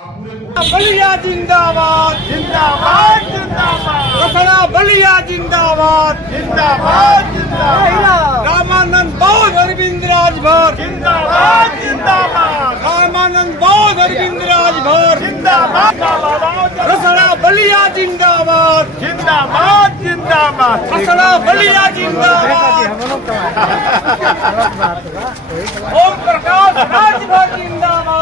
बलिया जिंदाबाद जिंदाबाद जिंदाबाद रसड़ा बलिया जिंदाबाद जिंदाबाद जिंदाबाद रामानंद बौद्ध अरविंद राजभर जिंदाबाद जिंदाबाद रामानंद बौद्ध अरविंद राजभर जिंदाबाद रसड़ा बलिया जिंदाबाद जिंदाबाद जिंदाबाद रसड़ा बलिया जिंदाबाद ओम प्रकाश राजभर जिंदाबाद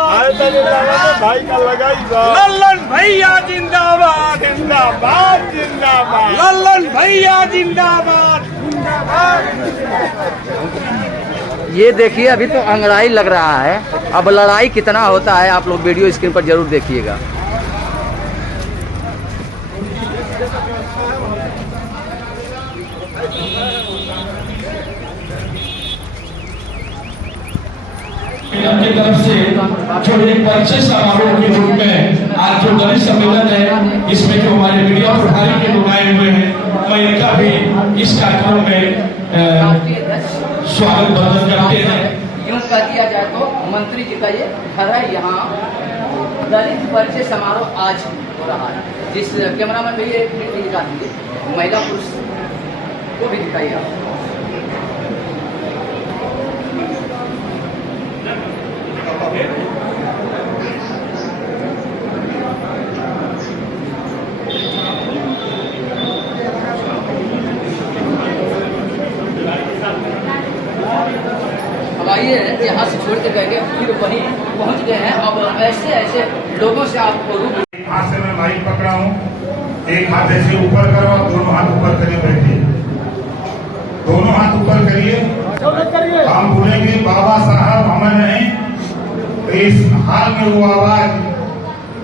भाई का लगाई लल्लन भैया जिंदाबाद जिंदाबाद जिंदाबाद लल्लन भैया जिंदाबाद। ये देखिए अभी तो अंगड़ाई लग रहा है, अब लड़ाई कितना होता है आप लोग वीडियो स्क्रीन पर जरूर देखिएगा। की तरफ से जो एक परिचय समारोह के रूप में आज जो दलित सम्मेलन है इसमें जो हमारे मीडिया प्रभारी के लोग आए हुए हैं मैं इनका भी इस कार्यक्रम में स्वागत बंदन करते हैं। यूँ कह दिया जाए तो मंत्री जी का ये घर है, यहाँ दलित परिचय समारोह आज हो रहा है। जिस कैमरामैन में ये दिखा दीजिए, महिला पुरुष को भी दिखाइए आप। अब आइए यहाँ से छोड़ के गए फिर वहीं पहुँच गए हैं। अब ऐसे ऐसे लोगों से आपको हाथ से मैं माइक पकड़ा हूँ, एक हाथ ऐसे ऊपर करो, दोनों हाथ ऊपर करिए, बैठिए, दोनों हाथ ऊपर करिए। हम बोलेंगे बाबा साहब अमर नहीं, तो इस हाल में वो आवाज,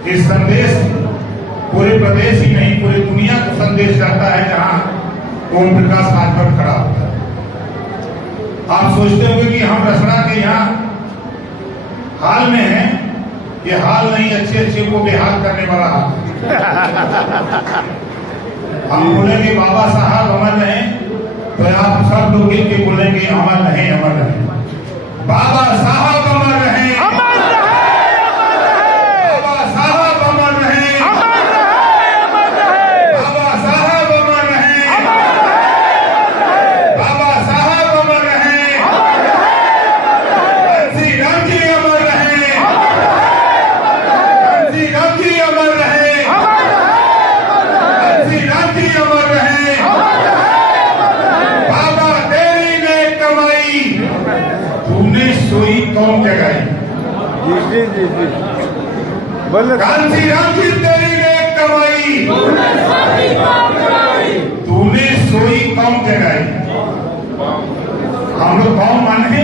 इस संदेश पूरे प्रदेश ही नहीं पूरी दुनिया को संदेश जाता है जहाँ ओम प्रकाश राजभर खड़ा होता है। आप सोचते होंगे कि हम रसड़ा के यहाँ हाल में हैं, ये हाल नहीं, अच्छे अच्छे को बेहाल करने वाला हाल। हम बोलेंगे बाबा साहब अमर नहीं, तो आप सब लोग मिलकर बोलेंगे अमर नहीं, अमर नहीं। बाबा साहब अमर रहे, बाबा साहब अमर रहे, बाबा साहब अमर रहे, बाबा साहब अमर रहे, श्री राम जी अमर रहे, श्री राम जी अमर रहे, श्री राम जी अमर रहे। बाबा तेरी ने कमाई, तूने सोई कौन जगाई। कांसी राम जी तेरी ने कमाई, तूने सोई कौन जगाई। हम लोग कौन माने?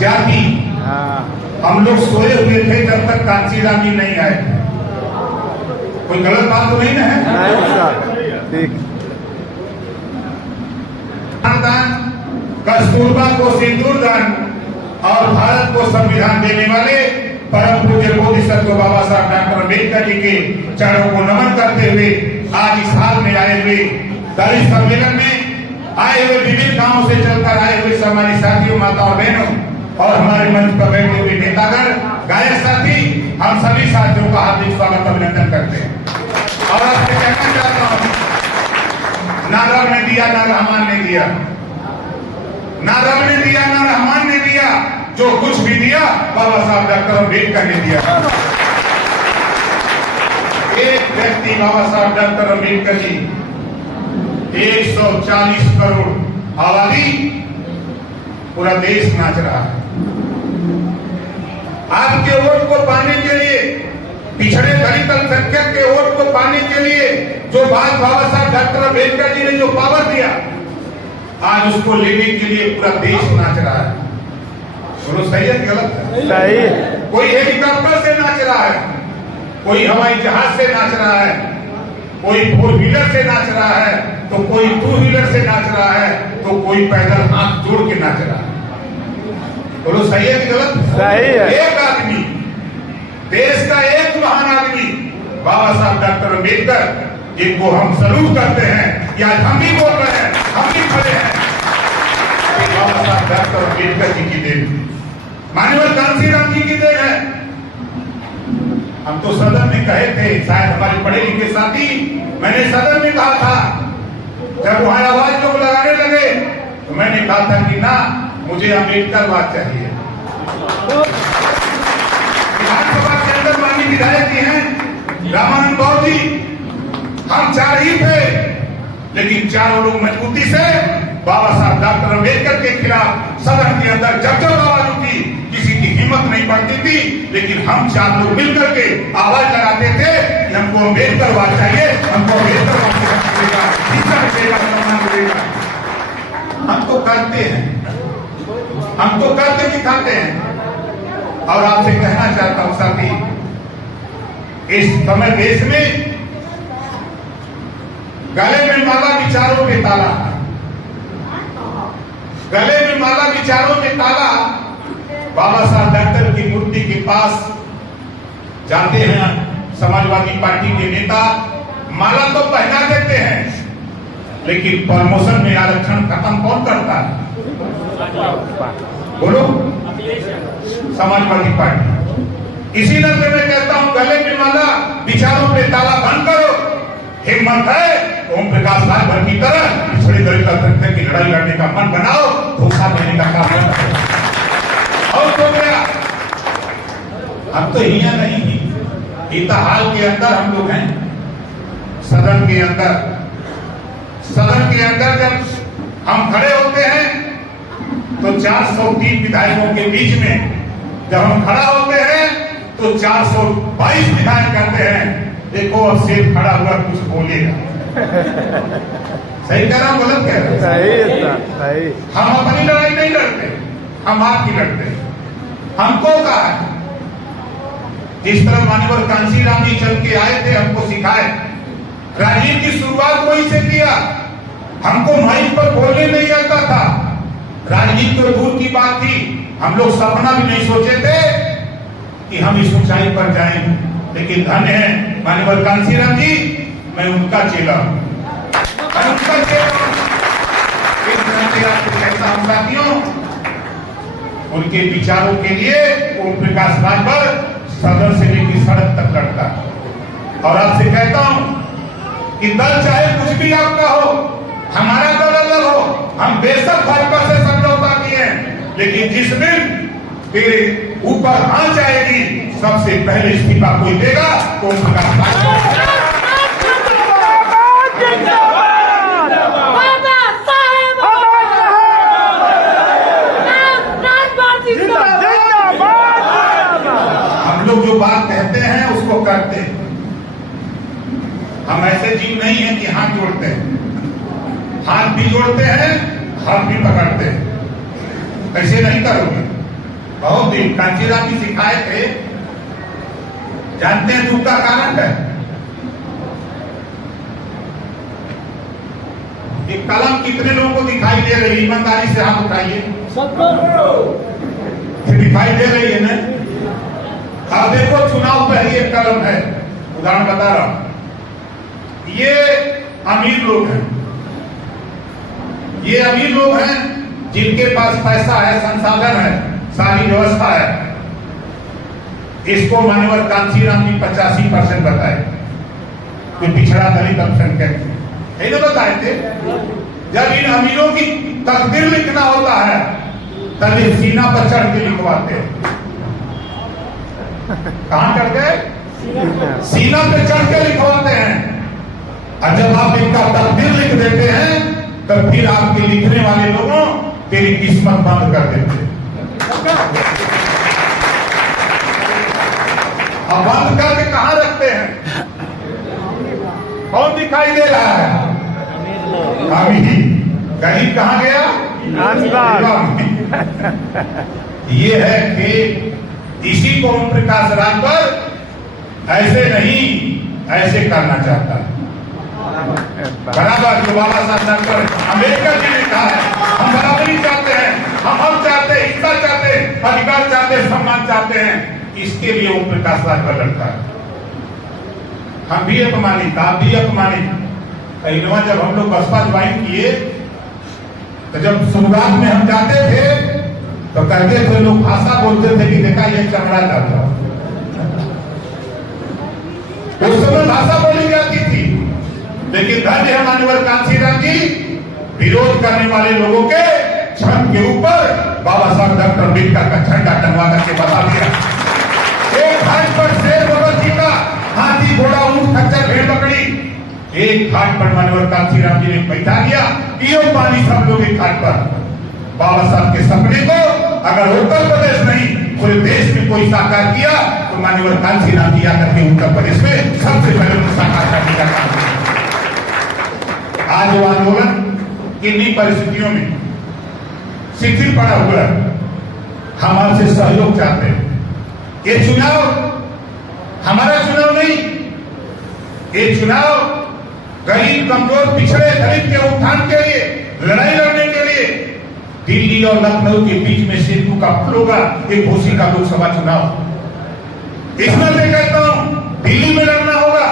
जाति। हम लोग सोए हुए थे जब तक कांसी राम जी नहीं आए। कोई गलत बात तो नहीं ना है? दान, कस्तूरबा को सिंदूर दान और भारत को संविधान देने वाले परम पूज्य बोधिसत्व बाबा साहब डॉक्टर अम्बेडकर जी के चरणों को नमन करते हुए आज इस हाल में आए हुए दलित सम्मेलन में आए हुए विभिन्न गांवों से चलकर आए हुए हमारे साथियों, माता और बहनों और हमारे मंच पर बैठे हुए नेतागण, गायक साथी, हम सभी साथियों का हार्दिक स्वागत अभिनंदन करते हैं। और आपसे कहना चाहता हूँ, ना रब ने दिया ना रहमान ने दिया, ना रब ने दिया ना रहमान ने दिया, जो कुछ भी दिया बाबा साहब डॉक्टर अम्बेडकर ने दिया। एक व्यक्ति बाबा साहब डॉक्टर अम्बेडकर जी 140 करोड़ आबादी, पूरा देश नाच रहा है। आपके वोट को पाने के लिए, पिछड़े दलित अल्पसंख्यक के वोट को पाने के लिए जो बात बाबा साहब डॉक्टर अम्बेडकर जी ने जो पावर दिया, आज उसको लेने के लिए पूरा देश नाच रहा है। बोलो सही है गलत है? सही। कोई हेलीकॉप्टर से नाच रहा है, कोई हवाई जहाज से नाच रहा है, कोई 4 व्हीलर से नाच रहा है, तो कोई 2 व्हीलर से नाच रहा है, तो कोई पैदल हाथ जोड़ के नाच रहा है। बोलो सही है कि गलत? सही है। एक आदमी, देश का एक महान आदमी बाबा साहब डॉक्टर अम्बेडकर, जिनको हम सलूट करते हैं, या हम भी बोल रहे हैं, हम भी खड़े हैं, बाबा साहब डॉक्टर अम्बेडकर जी की देन, माननीय कांसी राम जी की देन है। हम तो सदन में कहे थे, शायद हमारे पढ़े लिखे साथी, मैंने सदन में कहा था, जब वहां आवाज लोग लगाने लगे तो मैंने कहा था कि ना, मुझे अम्बेडकरवाद चाहिए। विधानसभा के अंदर माननीय विधायक जी हैं रामानंद बाबू जी, हम चार ही थे, लेकिन चारों लोग मजबूती से बाबा साहब डॉक्टर अम्बेडकर के खिलाफ सदन के अंदर जब आवाज उठी, किसी की हिम्मत नहीं पड़ती थी, लेकिन हम चार लोग मिलकर के आवाज लगाते थे कि हमको अम्बेडकरवाद चाहिए, हमको अम्बेडकरवाद मिलेगा, सम्मान मिलेगा। हम तो करते हैं, हम तो करके दिखाते हैं। और आपसे कहना चाहता हूं साथी, इस समय देश में गले में माला विचारों पे ताला, गले में माला विचारों में ताला। बाबा साहब डॉक्टर की मूर्ति के पास जाते हैं समाजवादी पार्टी के नेता, माला तो पहना देते हैं, लेकिन प्रमोशन में आरक्षण खत्म कौन करता है? बोलो, समाजवादी पार्टी। इसी नजर में कहता हूं, गले में माला विचारों पे ताला बंद करो। हिम्मत है ओम प्रकाश राजभर की तरह पिछड़े दलित अल्पसंख्यक की लड़ाई लड़ने का मन बनाओ, धोखा देने का काम मत करो। और तो गया, हम तो यहाँ नहीं ही, इतिहास के अंदर हम लोग हैं। सदन के अंदर जब हम खड़े होते हैं तो 403 विधायकों के बीच में जब हम खड़ा होते हैं तो 422 विधायक कहते हैं, देखो अब शेर खड़ा हुआ, कुछ बोलेगा। सही कह रहा हूं, गलत कह रहा हूं? सही। हम अपनी लड़ाई नहीं लड़ते, हम आपकी लड़ते हैं। हमको कहा है, जिस तरह माननीय कांशीराम जी चल के आए थे, हमको सिखाए। राजनीति की शुरुआत वही से किया। हमको माइक पर बोलने नहीं आता था, राजनीति तो दूर की बात थी, हम लोग सपना भी नहीं सोचे थे कि हम इस ऊंचाई पर जाएंगे। लेकिन धन्य है माननीय कांशीराम जी, मैं उनका चेला हूं, मैं उनका चेला हूं। इस तरह के आपके जैसा हम साथियों, उनके विचारों के लिए ओम प्रकाश राजभर सदन से लेकर सड़क तक लड़ता। और आपसे कहता हूं कि दल चाहे कुछ भी आपका हो, हमारा दल अलग हो, हम बेशक भाजपा से समझौता किए, लेकिन जिस दिन तेरे ऊपर आंच आएगी, सबसे पहले इस्तीफा कोई देगा तो ओम प्रकाश राजभर। जो बात कहते हैं उसको करते हैं। हम ऐसे जीव नहीं हैं कि हाथ जोड़ते हैं, हाथ भी जोड़ते हैं, हाथ भी पकड़ते हैं। ऐसे नहीं करोगे। बहुत दिन कांशीराम जी सिखाए थे, जानते हैं दुख का कारण है? ये कलम कितने लोगों को दिखाई दे रही है? ईमानदारी से हाथ उठाइए। दिखाई दे रही है ना? अब देखो, चुनाव पहली एक कलम है, उदाहरण बता रहा हूं। ये अमीर लोग हैं, ये अमीर लोग हैं जिनके पास पैसा है, संसाधन है, सारी व्यवस्था है। इसको माननीय कांशीराम जी 85% बताए, जो पिछड़ा दलित अल्पसंख्यक है ना बताए थे। जब इन अमीरों की तकदीर लिखना होता है तब ये सीना पर चढ़ के लिखवाते हैं। कहां चढ़ गए? सीना पे चढ़ के लिखवाते हैं। और जब आप इनका तकदीर लिख देते हैं तब फिर आपके लिखने वाले लोगों तेरी किस्मत बंद कर देते हैं। अब बंद करके कहां रखते हैं? कौन दिखाई दे रहा है? अभी गरीब कहां गया? ये है कि इसी को ओम प्रकाश राजभर ऐसे नहीं, ऐसे करना चाहता है। बराबर जो बाबा साहब डॉक्टर अम्बेडकर जी ने कहा है, हम बराबरी चाहते हैं, हम हक चाहते हैं, हिस्सा चाहते हैं, अधिकार चाहते हैं, सम्मान चाहते हैं। इसके लिए ओम प्रकाश राजभर लड़ता है। हम भी अपमानित, आप भी अपमानित। इनवा जब हम लोग बसपा ज्वाइन किए तो जब शुरुआत में हम जाते थे तो कहते थे लोग, भाषा बोलते थे कि देखा ये चमड़ा जाता। लेकिन धन्य है माननीय कांशीराम जी, विरोध करने वाले लोगों के छत के ऊपर बाबा साहब डॉक्टर अम्बेडकर का झंडा टंगवा करके बता दिया। एक घाट पर शेर बबर जी का हाथी घोड़ा ऊंट खच्चर भेड़ बकरी, एक घाट पर माननीय कांशीराम जी ने बैठा दिया, पियो पानी सब लोग एक घाट पर। बाबा साहब के सपने को अगर उत्तर प्रदेश नहीं पूरे देश में कोई साकार किया तो माननीय कांशीराम जी आकर के उत्तर प्रदेश में सबसे पहले साकार करने का काम किया। आज वो आंदोलन किन्हीं परिस्थितियों में शिथिल पड़ा हुआ है, हम आपसे सहयोग चाहते हैं। ये चुनाव हमारा चुनाव नहीं, ये चुनाव गरीब कमजोर पिछड़े दलित के उत्थान के लिए, लड़ाई लड़ने के लिए दिल्ली और लखनऊ के बीच में सिंधु का पुल होगा, एक घोषी का लोकसभा चुनाव। इसमें मैं कहता हूं दिल्ली में लड़ना होगा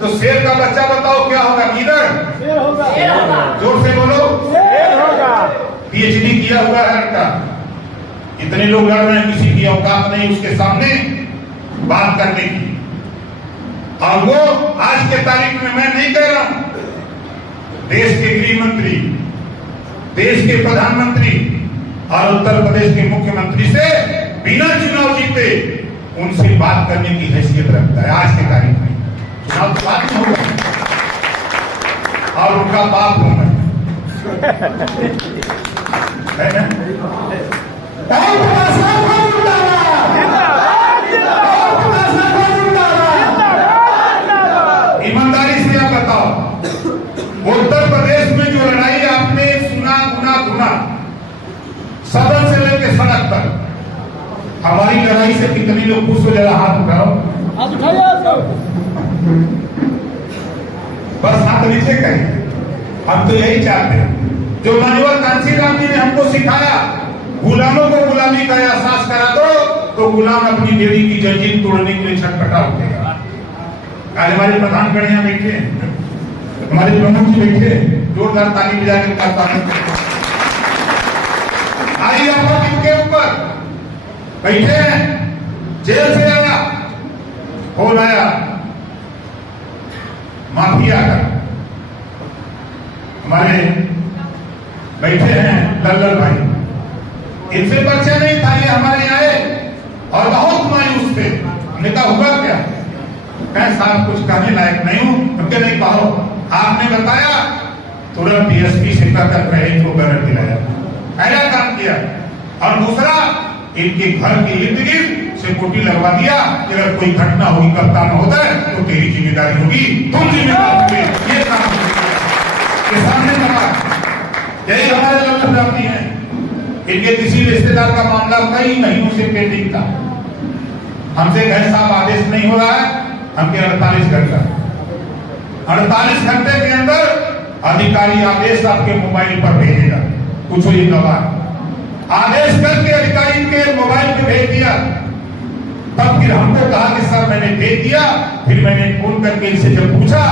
तो शेर का बच्चा बताओ क्या होगा? लीडर जोर से बोलो, पीएचडी किया हुआ है लड़का, इतने लोग लड़ रहे हैं, किसी की औकात नहीं उसके सामने बात करने की। और वो आज के तारीख में मैं नहीं कह रहा हूं, देश के गृह मंत्री, देश के प्रधानमंत्री और उत्तर प्रदेश के मुख्यमंत्री से बिना चुनाव जीते उनसे बात करने की हैसियत रखता है आज के तारीख में। चुनाव तो बात नहीं होगा और उनका बाप हूं मैं, है ना? ईमानदारी से आप बताओ, उत्तर प्रदेश में जो लड़ाई आपने सुना गुना सदन से लेकर सड़क तक, हमारी लड़ाई से कितने लोग खुश हो? जरा हाथ उठाओ, बस हाथ नीचे करें। हम तो यही चाहते हैं जो माननीय कांशीराम जी ने हमको सिखाया, गुलामों को गुलामी का एहसास करा दो तो गुलाम अपनी बेड़ी की जंजीर तोड़ने के लिए छटपटा उठेगा। आज हमारे प्रधान गण यहाँ बैठे, हमारे प्रमुख जी बैठे, जोरदार ताली बजा के उनका स्वागत करते। आई आफत इनके ऊपर बैठे हैं, जेल से आया, फोन आया माफिया का, हमारे बैठे हैं लल्लन भाई, इनसे परिचय नहीं था, ये हमारे यहाँ आए और बहुत मायूस थे। हमने कहा हुआ क्या? कहे साहब कुछ कहने लायक नहीं हूं। उनके नहीं कहो, आपने बताया तुरंत डीएसपी से कर रहे इनको बैनर दिलाया, पहला काम किया। और दूसरा, इनके घर के इर्द गिर्द सिक्योरिटी लगवा दिया कि अगर कोई घटना होगी कप्तान महोदय तो तेरी जिम्मेदारी होगी, तुम जिम्मेदार होगे। ये काम के सामने लगा, यही हमारे लक्ष्य प्राप्ति है। इनके किसी रिश्तेदार का मामला कई महीनों से पेंडिंग था, हमसे कहे साहब आदेश नहीं हो रहा है, हमके 48 घंटे के अंदर अधिकारी आदेश आपके मोबाइल पर भेजेगा। पूछो ये गवाह, आदेश करके अधिकारी के मोबाइल पे भेज दिया। तब फिर हमको कहा कि सर मैंने भेज दिया। फिर मैंने फोन करके इनसे जब पूछा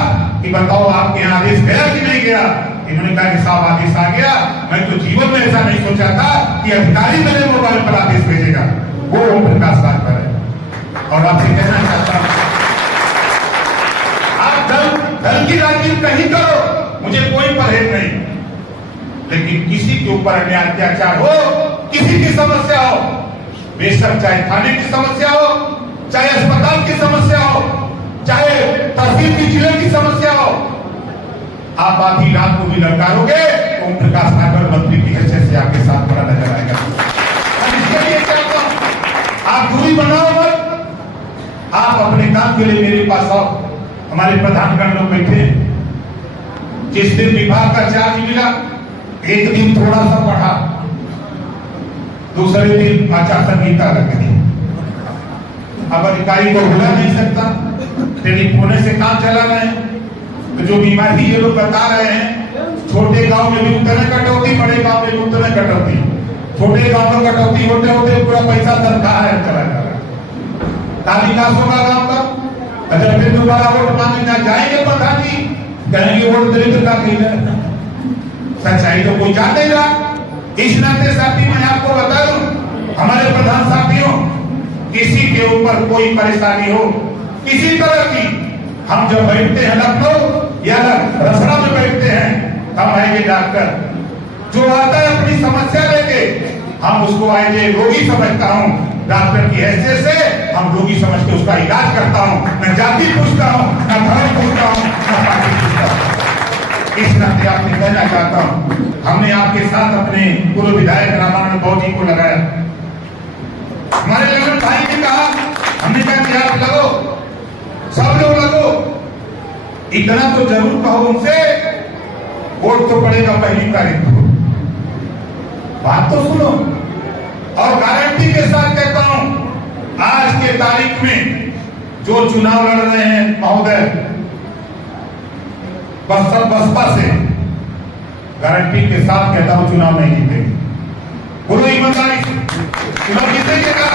कि बताओ आपके यहाँ आदेश गया कि नहीं गया, इन्होंने कहा कि साहब आदेश आ गया। मैं तो जीवन में ऐसा नहीं सोचा था कि अधिकारी मेरे मोबाइल पर आदेश भेजेगा। वो ओम प्रकाश राज पर है। और आपसे कहना चाहता हूँ, आप दल की राजनीति कहीं करो, मुझे कोई परहेज नहीं, लेकिन किसी के ऊपर अन्याय अत्याचार हो, किसी की समस्या हो, बेशक चाहे थाने की समस्या हो, चाहे अस्पताल की समस्या हो, चाहे तहसील की जिले की समस्या हो, आप आधी रात को भी लड़कारोगे तो ओम प्रकाश नागर मंत्री की हैसियत से आपके साथ बड़ा नजर आएगा। इसके लिए चाहता हूं आप दूरी बनाओ मत, आप अपने काम के लिए मेरे पास आओ। हमारे प्रधानगण लोग बैठे, जिस दिन विभाग का चार्ज मिला एक दिन थोड़ा सा पढ़ा, दूसरे दिन आचार संहिता लग गई। अब अधिकारी को भुला नहीं सकता, टेलीफोन से काम चला रहे हैं। तो जो बीमारी ये लोग बता रहे हैं, छोटे गांव में भी उतने कटौती, बड़े गांव में भी उतने कटौती। छोटे गांव में कटौती होते होते पूरा पैसा तनख्वाह है चला जा रहा है। विकास होगा गांव का, अगर फिर दोबारा वोट मांगने जाएंगे प्रधान जी, कहेंगे वोट दलित का है। सच्चाई तो कोई जान नहीं रहा। इस नाते साथी मैं आपको बता दूं, हमारे प्रधान साथियों, किसी के ऊपर कोई परेशानी हो किसी तरह की, हम जब बैठते हैं लखनऊ या रसड़ा में बैठते हैं, हम है ये डॉक्टर। जो आता है अपनी समस्या लेके, हम उसको एज ए रोगी समझता हूँ। डॉक्टर की हैसियत से हम रोगी समझ के उसका इलाज करता हूँ। न जाति पूछता हूँ, न धर्म पूछता हूँ, न पार्टी पूछता हूँ। इस नाते आपसे कहना चाहता हूँ, हमने आपके साथ अपने पूर्व विधायक रामानंद बौद्ध जी को लगाया। हमारे ललन भाई ने कहा, हमने कहा कि आप लगो, सब लोग लगो। इतना तो जरूर कहो उनसे, वोट तो पड़ेगा 1 तारीख को। बात तो सुनो, और गारंटी के साथ कहता हूं, आज के तारीख में जो चुनाव लड़ रहे हैं महोदय बसपा से, गारंटी के साथ कहता हूं चुनाव नहीं जीतेंगे। बोलो ईमानदारी से, चुनाव जीतेंगे का?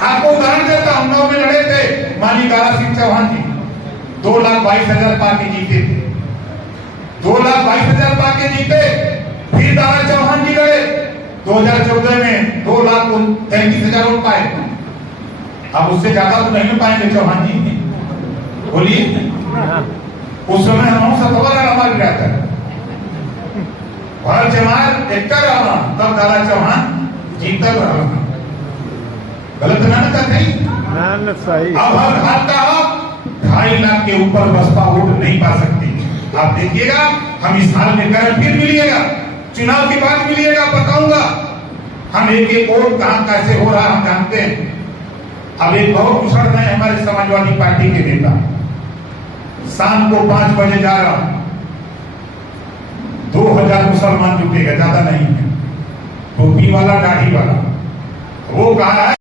आपको उदाहरण देता हूं, 9 में लड़े थे माननीय दारा सिंह चौहान जी, 2,22,000 पाके जीते थे। 2,22,000 पाके जीते। फिर दारा चौहान जी लड़े 2014 में, 2,33,000 वोट पाए। अब उससे ज्यादा तो नहीं पाएंगे चौहान जी, बोलिए। उस समय हम सतवा हमारे रहता है भर जमात एक रहा, तब दारा चौहान जीतल रहा। गलत ना नहीं, सही। अब हर हाथ का 2.5 लाख के ऊपर बसपा वोट नहीं पा सकती। आप देखिएगा, हम इस हाल में फिर मिलिएगा, चुनाव के बाद मिलिएगा, बताऊंगा हम एक वोट कहां कैसे हो रहा हम जानते हैं। अब एक बहुत उछड़ रहे हैं हमारे समाजवादी पार्टी के नेता, शाम को 5 बजे जा रहा हूं, 2000 मुसलमान जुटेगा, ज्यादा नहीं है, टोपी वाला दाढ़ी वाला। वो कहा है